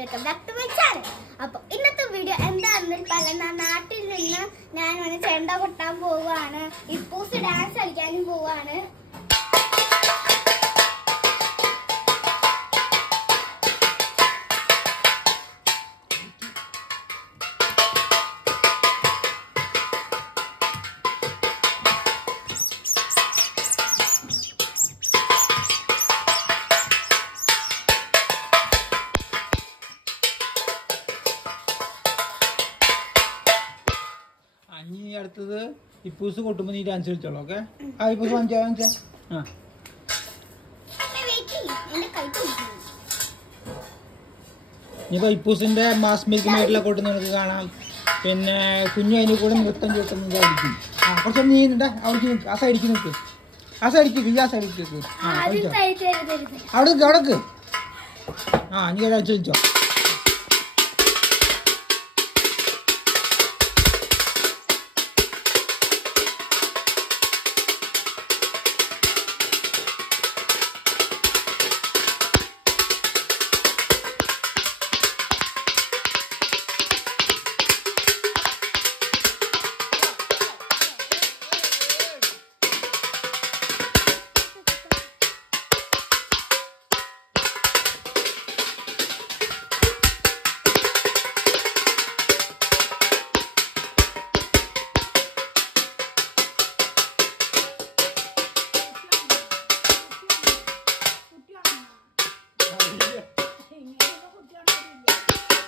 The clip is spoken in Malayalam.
Welcome back to my channel. അപ്പൊ ഇന്നത്തെ വീഡിയോ എന്താണെന്ന് പറയുന്ന നാട്ടിൽ നിന്ന് ഞാൻ ചെണ്ട കൊട്ടാൻ പോവാണ്. ഇപ്പൂസ് ഡാൻസ് കളിക്കാനും പോവാണ്. അടുത്തത് ഇപ്പൂസ് കൊട്ടുമ്പോ നീ ഡാൻസ് കളിച്ചോളൂ. ഓക്കെ ആ ഇപ്പൂസ് വാങ്ങിച്ചാ ഇനിയിപ്പോ ഇപ്പൂസിന്റെ മാസ് മിൽക്കുമായിട്ടുള്ള കൊട്ട് നിങ്ങൾക്ക് കാണാം. പിന്നെ കുഞ്ഞു അതിന് കൂടെ നൃത്തം ചുട്ടുന്നതായിരിക്കും. കുറച്ച് നീ അവിടെ നിൽക്ക്, ആ സൈഡിക്ക് നിൽക്ക്, ആ സൈഡിക്ക് ഈ ആ സൈഡിക്ക് അവിടെ അവിടെ നീ ഡാൻസ് കളിച്ചോ.